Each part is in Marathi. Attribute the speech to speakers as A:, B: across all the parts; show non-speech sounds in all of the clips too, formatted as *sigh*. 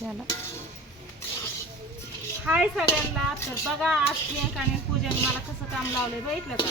A: त्याला
B: हाय सगळ्यांना. तर बघा आज प्रियंकाने पूजन मला कसं काम लावलंय बघितलं का?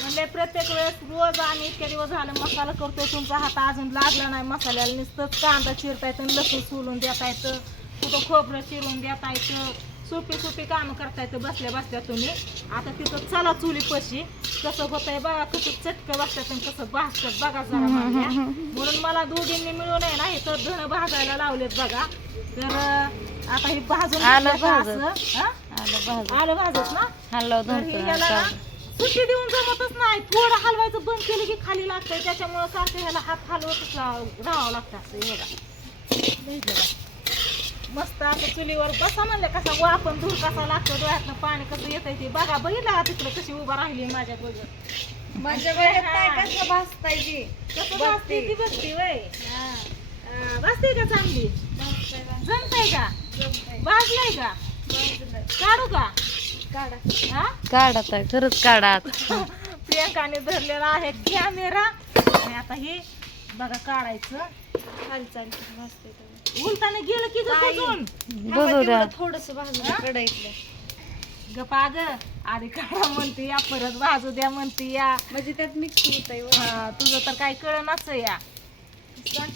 B: म्हणजे प्रत्येक वेळेस रोज आम्ही इतक्या दिवस झालं मसाला करतोय. तुमचा हात अजून लागला नाही मसाल्याला. नुसतं कांदा चिरता येतं लसूण सोलून देता येतं कुठं खोबरं चिरून देता येतं सोपी सोपी कामं करता येतं बसल्या बसल्या तुम्ही. आता तिथं चला चुली पशी कसं होतंय बघा कसं चटकं बसतात आणि कसं भाजतात बघा जरा. म्हणून मला दोघींनी मिळून आहे ना इथं धण भाजायला लावलेत बघा. तर आता हे भाजून
A: आलं
B: घेतलं का
A: भाजत.
B: असं, हा?
A: आलं भाजून.
B: आलं भाजत ना? तर हे ना सुट्टी देऊन जमतच नाही. थोडं हलवायचं बंद केलं की खाली लागतंय. त्याच्यामुळं सारखं ह्याला हात हलवतच ला- राहावं लागतं असं हे बघा? मस्त आता चुलीवर बसा म्हणलं कसा व आपण धूर कसा लागतो डोळ्यातनं पाणी कसं येतंय ते बघा. बघितलं का तिकडं कशी उभा राहिली माझ्या बघत
A: माझ्या
B: कसं
A: भाजताय ती?
B: कसं बसते ती बसते वय. अं, बसते का चांगली? जमतंय का? भाजलंय का? काढू का? हा?
A: काढत आहे खरंच काढा *laughs*
B: प्रियंकाने धरलेला आहे कॅमेरा. आणि आता हे बघा काढायचं.
C: हालचाल
B: उलटाने गेलं की गं सजून
A: बघू द्या.
C: थोडस
B: हा? गप्पा ग आधी काढा म्हणते या परत भाजू द्या म्हणते या.
C: म्हणजे त्यात मिक्स होत
B: हा, तुझं तर काय कळ नसतं या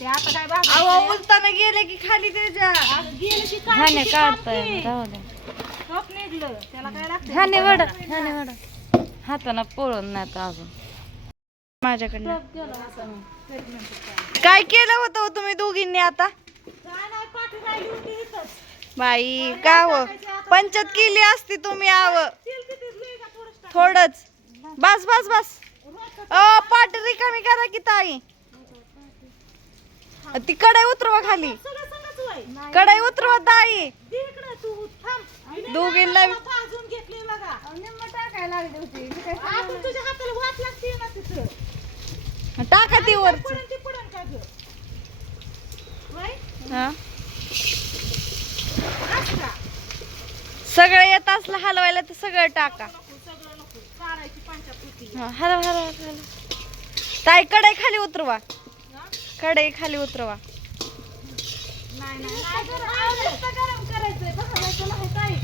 B: आता काय
C: अहो
B: भाजायचं
C: उलताना गेले की खाली त्याच्या
B: गेलं की काढायची
A: काढताय
B: निघलं. त्याला काय लागतं
A: वड. हातानं पळून नाही तर अजून. माझ्याकडनं.
B: काय
C: केलं होतं हो तुम्ही दोघींनी आता
B: काय नाही पाठी राहिली होती इथंच
C: बाई गाव पंचत केली असती तुम्ही आव.
B: थोडंच.
C: थोडच बस बस बस. अ पाट रिकामी करा की ताई. ती कढई उतरवा खाली.
B: कडाई
C: कढई उतरवा ताई. दोघींना-
B: टाका ती वर
C: टाकायला लागली होती
B: आपण तुझ्या हाताला वाट लागते ना तिथं.
C: टाका ती वर
B: पडन ती पडन का गं? वय?
C: हा
B: असं का?
C: सगळं येत असलं हलवायला तर सगळं टाका. हा, हलव हलव हलव. ताई कढई खाली उतरवा.
B: कडाई
C: कढई खाली उतरवा.
B: नाही, नाही, नाही ताई.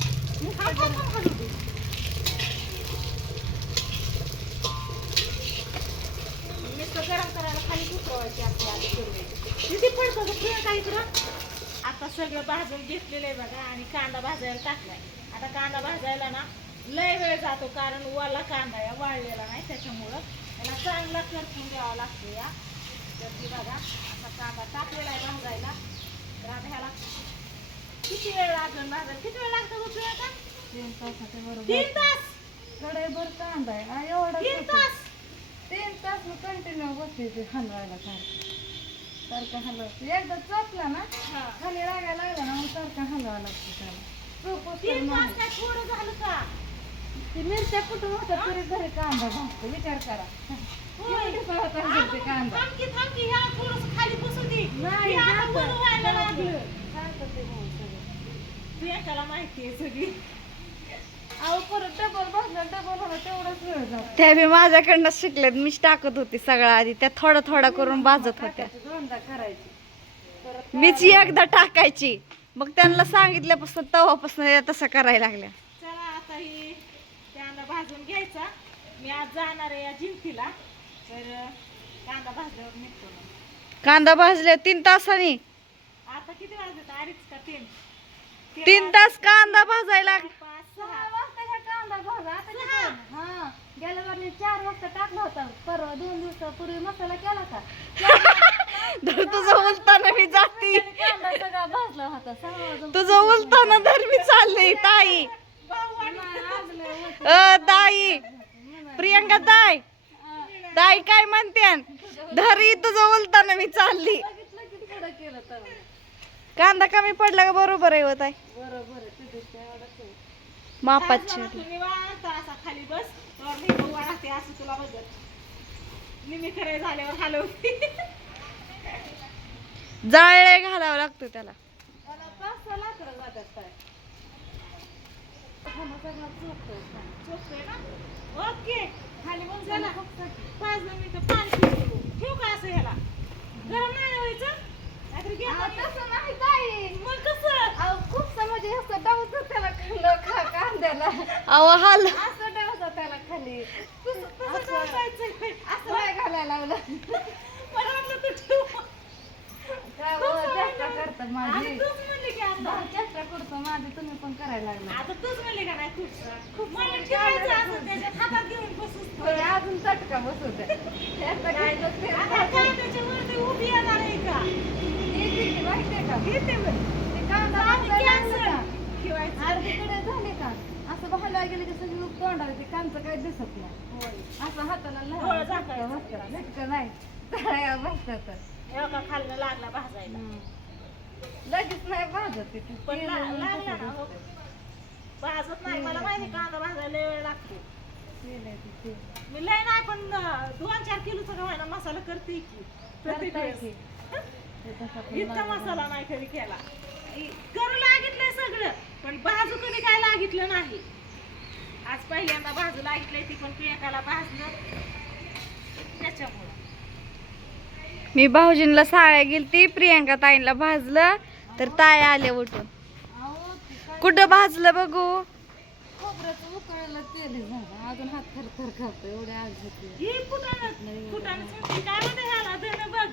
B: गरम करायला खाली आता सगळं भाजून घेतलेलं आहे बघा आणि कांदा भाजायला टाकलाय. आता कांदा भाजायला ना लय वेळ जातो कारण वाला कांदा या वाळलेला नाही त्याच्यामुळं त्याला चांगला करपून द्यावा लागतो या. तर ती बघा असा कांदा टाकलेला आहे भाजायला. तर आता ह्याला किती वेळ लागेल भाजायला? किती वेळ लागतो गं प्रियंका तीन तास!
A: कढईभर कांदा आहे. एवढा
B: तीन तास!
A: तीन तास कंटिन्यू बसते ते हलवायला सारखं. सारखं हलवायचं. एकदा चोपला ना
B: हा.
A: खाली लागायला लागला ना मग सारखं हलवायला लागतं त्याला. चोपच तर
B: तीन तास
A: नाही.
B: काय थोडं झालं का?
A: ते मिरच्या कुठून होत्या तरी घरी कांदा भाजतो. विचार करा.
B: होय.
A: किती दिवसाला तर ते कांदा.
B: थांबकी थांबकी ह्या थोडंसं खाली बसू दे.
A: नाही,
B: हे आता
A: जातं.
B: बरं व्हायला लागलं.
A: सारखं ते भाऊ सगळं.
B: प्रियंकाला माहिती आहे सगळी.
A: अहो परत डबल बसला डबल होला तेवढाच वेळ जातो.
C: त्या बी माझ्याकडनं शिकलेत. मीच टाकत होती सगळं आधी. त्या थोडा थोडा करून भाजत होत्या.
A: दोनदा करायची. परत
C: मीच एकदा टाकायची. मग त्यांना सांगितल्यापासून तवापासून या तसं करायला लागल्या.
B: चला आता ही कांदा भाजून घ्यायचा. मी आज जाणार आहे या जिंतीला तर कांदा भाजल्यावर निघतो मग.
C: कांदा भाजले तीन तासांनी?
B: आता किती वाजत? अडीच का तीन?
C: तीन तास कांदा भाजायला
B: पाच
A: सहा वाजता ह्या कांदा भाजा. आता? हा. गेल्या चार वाजता टाकला होता. परवा दोन दिवसापूर्वी मसाला केला
C: धर *laughs* तुझं उलताना मी जाते.
A: कांदा सगळा भाजला होता. सहा वाजून
C: तुझं उलताना धर मी चालले ताई. अ ताई. प्रियंका ताई. ताई काय म्हणते? धरी तुझं उलताना मी चालली.
A: बघितलं किती पुढं केलं तर.
C: कांदा कमी पडला का बरोबर आहे होत आहे
A: बरोबर आहे तुझं.
C: मापाची
B: असा खाली बस. मी उभा असं तुला बघत. मी मी खरे झाल्यावर हलवते.
C: जाळे घालावं लागतो त्याला.
A: त्याला
B: ओके. खाली मग झाला पाच ठेवू का असं ह्याला? नाही व्हायचं?
A: तसं नाही ताई.
B: मग कसं?
C: अहो खूप समज
A: असं डाऊन त्याला कांदा- कांद्याला. अहो हाल. नाही घालायला लावलं काय हो, चेष्टा करतात माझी. चेष्टा करतो माझी तुम्ही पण करायला लागला.
B: आता तूच म्हणले का नाही? खूप खूप मला ठेवायचं असं त्याच्यात हातात घेऊन बसूस
A: होय, अजून चटका बसू द्या. चटका घेतलं ते
B: आता काय त्याच्यावरती उभी येणार आहे का.
A: ते कांदा
B: आणि
A: भाजायला
B: कॅन्सर
A: लागलं का?
B: ठेवायचं
A: अर्धीकडे झाले का असं भायला गेलं की सगळी तोंडाला ते कांचं काही दिसत नाही. असं हाताला
B: डोळं
A: लहान
B: झाकायचं.
A: बसतात झटकं नाही तळ्या बसतात
B: का खाल्लं लागला भाजायला.
A: लगेच नाही भाजत
B: पण ला- लागला ना हो. भाजत नाही. मला माहिती कांदा भाजायला वेळ लागतो. मी लय नाही पण दोन चार किलोचा का व्हायला मसाला करते की. प्रत्येक वेळेस. इतका. मसाला नाही कधी केला. इ- करू लागितलंय सगळं पण भाजू कधी काय लागितलं नाही. आज पहिल्यांदा भाजू लागितलंय ती पण प्रियंकाला भाजलं. त्याच्यामुळं.
C: मी भाऊजींला साळ्या गेलती प्रियंका ताईंला भाजलं तर ताई आले उठून.
A: अहो, ते काय
C: कुठं भाजलं बघू?
A: खोबऱ्याचं उकळलं तेल झालं अजून हात थर थर खातो एवढे आज होते.
B: ही फुटाणं फुटाणं सुटली काय म्हणते ह्याला? धन बघ.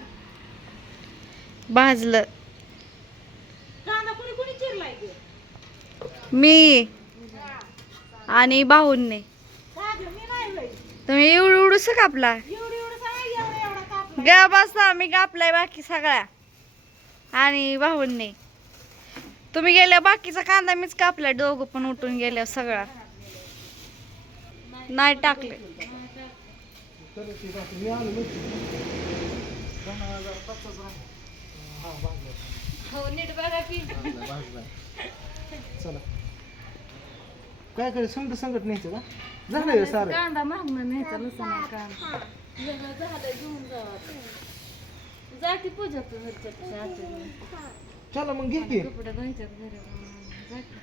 C: भाजलं.
B: कांदा कुणी कुणी चिरलाय ते?
C: मी. आणि भाऊंनी.
B: बाई.
C: तुम्ही एवढं एवढंच कापला.
B: कापला.
C: गा बसा मी कापलाय बाकी सगळ्या. आणि भाऊंनी. तुम्ही गेल्या बाकीचा कांदा मीच कापलाय दोघं पण उठून गेल्या सगळा नाही टाकले.
A: हो नीट बघा की.
D: चला. काय करे संकट संकट न्यायचं का? झालं सारं?
A: कांदा मागणं न्यायचा लसूण कांदा झालं झालं घेऊन जावा जा की पूजा तू घरच्या पेक्षा आजच्या
D: चला मग घे की.
A: कपडे धुवायच्यात घरी जा की.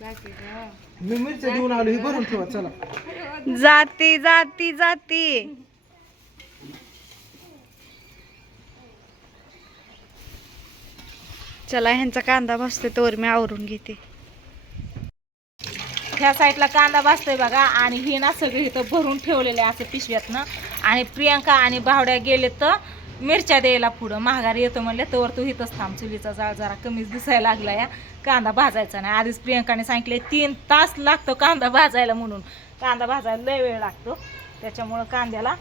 A: जा. की जा.
D: मी मिरच्या देऊन आलो ही भरून ठेवा चला.
C: जाती जाती जाती. चला ह्यांचा कांदा भाजते तोवर मी आवरून घेते.
B: ह्या साईडला कांदा भाजतोय बघा. आणि ही ना सगळी इथं भरून ठेवलेले असं पिशव्यातनं. आणि प्रियंका आणि भावड्या गेले तर मिरच्या द्यायला पुढं. महागारी येतो म्हणलं तर तू इथंच थांब. चुलीचा जाळ जरा कमीच दिसायला लागला या. कांदा भाजायचा नाही. आधीच प्रियंकाने सांगितले तीन तास लागतो कांदा भाजायला म्हणून. कांदा भाजायला लय वेळ लागतो. त्याच्यामुळं कांद्याला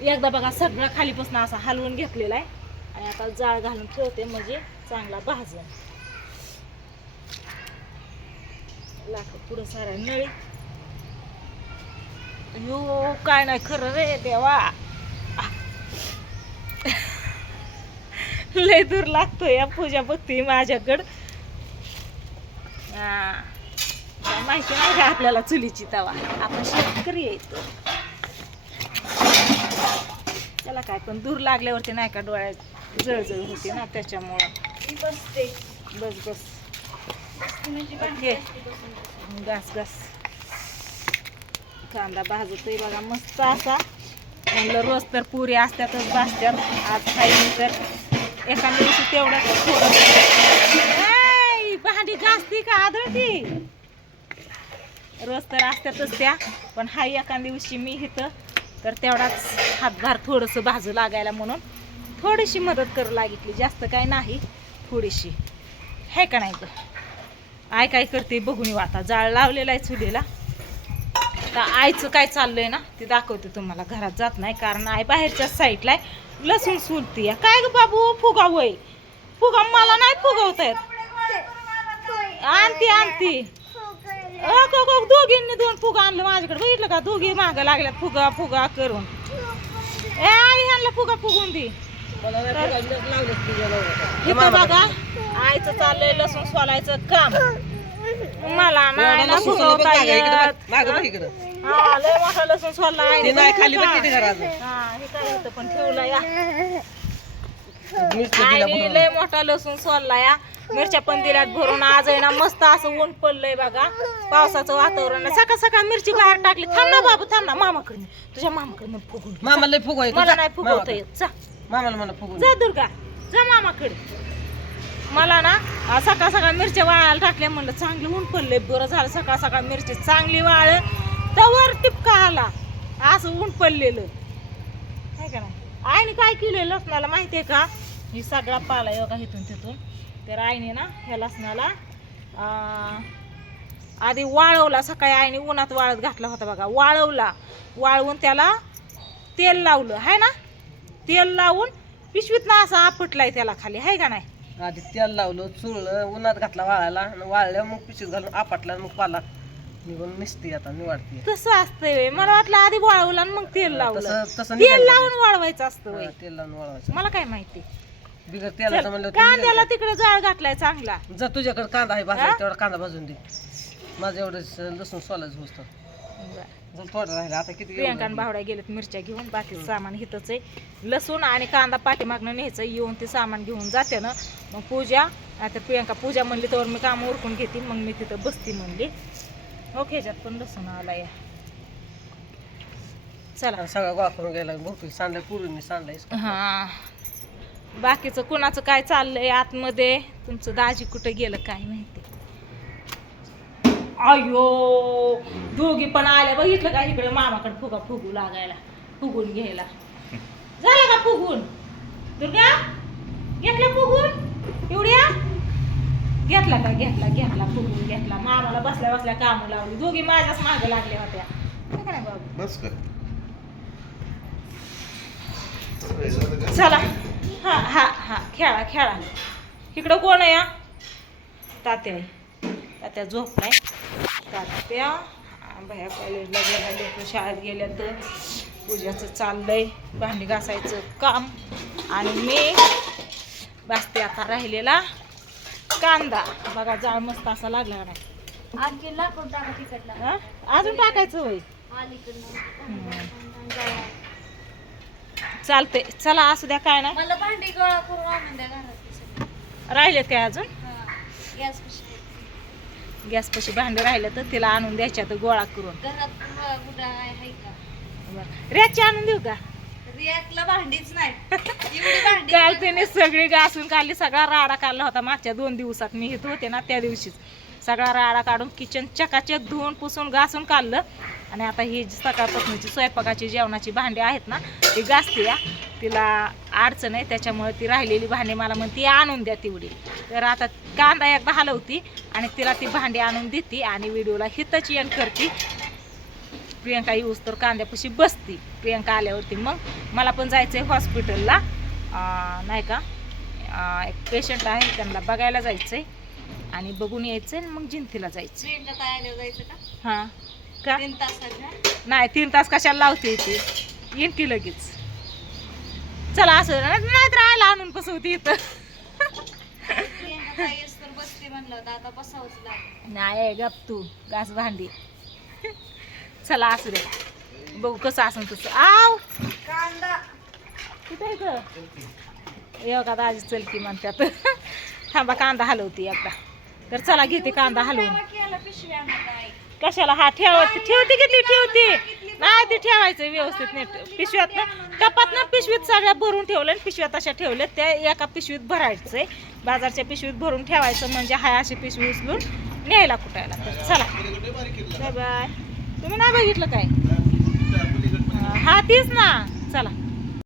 B: एकदा बघा सगळं खालीपासून असा हलवून घेतलेला आहे. आणि आता जाळ घालून ठेवते म्हणजे चांगला भाजून. लाख पुढं सारा नळी. यो काय नाही खरं रे देवा. लय दूर लागतो या पूजा बघते माझ्याकडं. माहिती नाही का आपल्याला चुलीची तवा. आपण शेतकरी येतो त्याला काय पण दूर लागल्यावरती नाही का डोळ्यात जळजळ होते ना त्याच्यामुळं. बस बस. ओके. घास घास. कांदा भाजतोय बघा मस्त असा. म्हणलं रोज तर पुरी असतातच भाजत्यात. आज खाईन तर एका दिवशी तेवढंच भांडी घासती का आदळती? रोज तर असतातच त्या पण हा एका दिवशी मी इथं तर तेवढाच हातभार थोडंसं भाजू लागायला म्हणून थोडीशी मदत करू लागितली जास्त काय नाही थोडीशी. आहे का नाही तर आय काय करते बघून येऊ आता जाळ लावलेला आहे चुलीला. तर आईचं काय चाललंय ना ते दाखवते तुम्हाला. घरात जात नाही कारण आई बाहेरच्या साईडला आहे. लसूण सुलती आहे. काय ग बाबू फुगा वय फुगा मला नाही फुगवता येत. आणती आणती. दोघींनी दोन फुगा आणलं माझ्याकडे. बघितलं का? दोघी माग लागल्यात फुगा फुगा करून. ए आई ह्यांना फुगा फुगून दे. बघा. आईचं चाललंय लसूण सोलायचं काम. मला येत. हा, लय मोठा लसूण सोलला आहे. खाली हा हे काय होतं पण ठेवला या. आईने लय मोठा लसूण सोलला या. मिरच्या पण दिल्यात भरून. आज आहे ना मस्त असं ऊन पडलंय बघा. पावसाचं वातावरण. आहे. सकाळ सकाळ मिरची बाहेर टाकली. थांब ना बाबू थांब ना. मामाकडे ने. तुझ्या मामाकडे फुगून
D: मामाला फुगवाय
B: मला नाही फुगवता येत. जा.
D: मामाला मला फुगून
B: जा दुर्गा. जा मामाकडे. मला ना सकाळ सकाळ मिरच्या वाळायला टाकल्या म्हणलं चांगली ऊन पडले बरं झालं सकाळ सकाळ मिरची चांगली वाळ तवर टिपका आला. असं ऊन पडलेलं. आहे का नाही? आईने काय केलं लसणाला माहिती आहे का? ही सगळा पाला योगा इथून तिथून. तर आईने ना ह्या लसणाला आधी वाळवला. सकाळी आईने उन्हात वाळत घातला होता बघा. वाळवला. वाळवून त्याला तेल लावलं. आहे ना? तेल लावून पिशवीत ना असा आपटलाय त्याला खाली. आहे का नाही?
E: आधी तेल लावलं चुळलं उन्हात घातला वाळायला आणि वाळल्या मग पिशवीत घालून आपटला मग पाला. निघून निसते आता निवाडते
B: तसं असतंय व्हय. मला वाटलं आधी वाळवलं आणि मग तेल लावलं.
E: तसं तसं
B: तेल
E: निघालं
B: लावून वाळवायचं असतं
E: हा. तेल लावून वाळवायचं.
B: मला काय माहिती?
E: बिगर तेलाचं म्हणलं
B: कांद्याला तिकडे जाळ घातलाय चांगला.
E: तर जा तुझ्याकडे कांदा आहे
B: हा?
E: भाजून तेवढा कांदा भाजून दे. माझं एवढं लसूण सोलायचं होतं. जर थोडं राहिलं आता किती
B: प्रियांका आणि भावड्या गेलेत मिरच्या घेऊन बाकी सामान हिथंच आहे. लसूण आणि कांदा पाठीमागनं न्यायचं येऊन ते सामान घेऊन जाते ना. मग पूजा आता प्रियांका पूजा म्हणली तर मी काम उरकून घेते मग मी तिथं बसती म्हणली. ओके ह्याच्यात पण लसूण आला या चला
E: सगळं गोळा करून घ्यायला बहुतेक सांडलं पुरून सांडलाय.
B: हा. बाकीचं कुणाचं काय चाललंय आतमध्ये? तुमचं दाजी कुठं गेलं काय माहिती? अयो दोघी पण आल्या. बघितलं का इकडे मामाकडे फुगा फुगू लागायला फुगून घ्यायला. झालं का फुगून? दुर्गा घेतला फुगून? एवढ्या? घेतला का? घेतला घेतला फुगून घेतला. मामाला बसल्या बसल्या कामं लावली. दोघी माझ्याच मागे लागल्या होत्या. काय का नाही बाबा?
D: बस कर.
B: चला. हा हा हा. खेळा खेळा. इकडं कोण आहे? तात्या तात्या झोपलाय. तात्या. भया कॉलेजला गेला लेकरं शाळेत गेल्या तर पूजाचं चाललंय भांडी घासायचं काम. आणि मी बसते आता राहिलेला कांदा. बघा जाळ मस्त असा लागला नाही? अजून टाकायचं होय? चालतंय. चला असू द्या काय नाही.
C: मला भांडी गोळा करून आणून द्या घरात.
B: राहिले ते अजून?
C: गॅस
B: गॅसपाशी भांडे राहिलं तर तिला आणून द्यायच्या तर गोळा करून. बरं. रॅची आणून देऊ का?
C: रियातला भांडीच नाही. एवढी भांडी
B: काल त्याने सगळी घासून काढली सगळा राडा काढला होता मागच्या दोन दिवसात. मी इथं होते ना त्या दिवशीच. सगळा राडा काढून किचन चकाचक धुवून पुसून घासून काढलं. आणि आता ही जी सकाळपासूनची स्वयंपाकाची जेवणाची भांडी आहेत ना ती घासते या. तिला अडचण आहे त्याच्यामुळे ती राहिलेली भांडी मला म्हणते आणून द्या तेवढी. तर आता कांदा एकदा हलवती आणि तिला ती भांडी आणून देते आणि व्हिडिओला हितच एंड करते. प्रियंका येऊस तर कांद्यापाशी बसती. प्रियंका आल्यावरती मग मला पण जायचं आहे हॉस्पिटलला नाही का? एक पेशंट आहे त्यांना बघायला जायचं आहे आणि बघून यायचं आणि मग जिंतीला जायचं हां. का?
C: तीन तासाच्या?
B: नाही तीन तास कशाला लावते ती? येईन ती लगेच. चला असं नाही तर राहायला आणून बसवती इथं.
C: बसते म्हणलं बसावंच लागलं
B: नाही गप तू गास भांडी. चला असू दे. बघू कसं असं तसं. आव!
C: कांदा
B: कुठे आहे ग योगा दाजी चलकी म्हणतात. थांबा कांदा हलवती एकदा तर चला घेते कांदा हलवून.
C: पिशवी
B: कशाला? हा ठेवते ठेवते किती ठेवते? नाही ते ठेवायचं व्यवस्थित नेट. पिशव्यात ना? कपात ना पिशवीत सगळ्या भरून ठेवल्या आणि पिशव्यात अशा ठेवल्या. त्या एका पिशवीत भरायचंय. बाजारच्या पिशवीत भरून ठेवायचं म्हणजे हाय अशी पिशवी उचलून न्यायला कुटायला तर चला. Bye bye. तुम्ही नाही बघितलं काय? हा तीच ना. चला.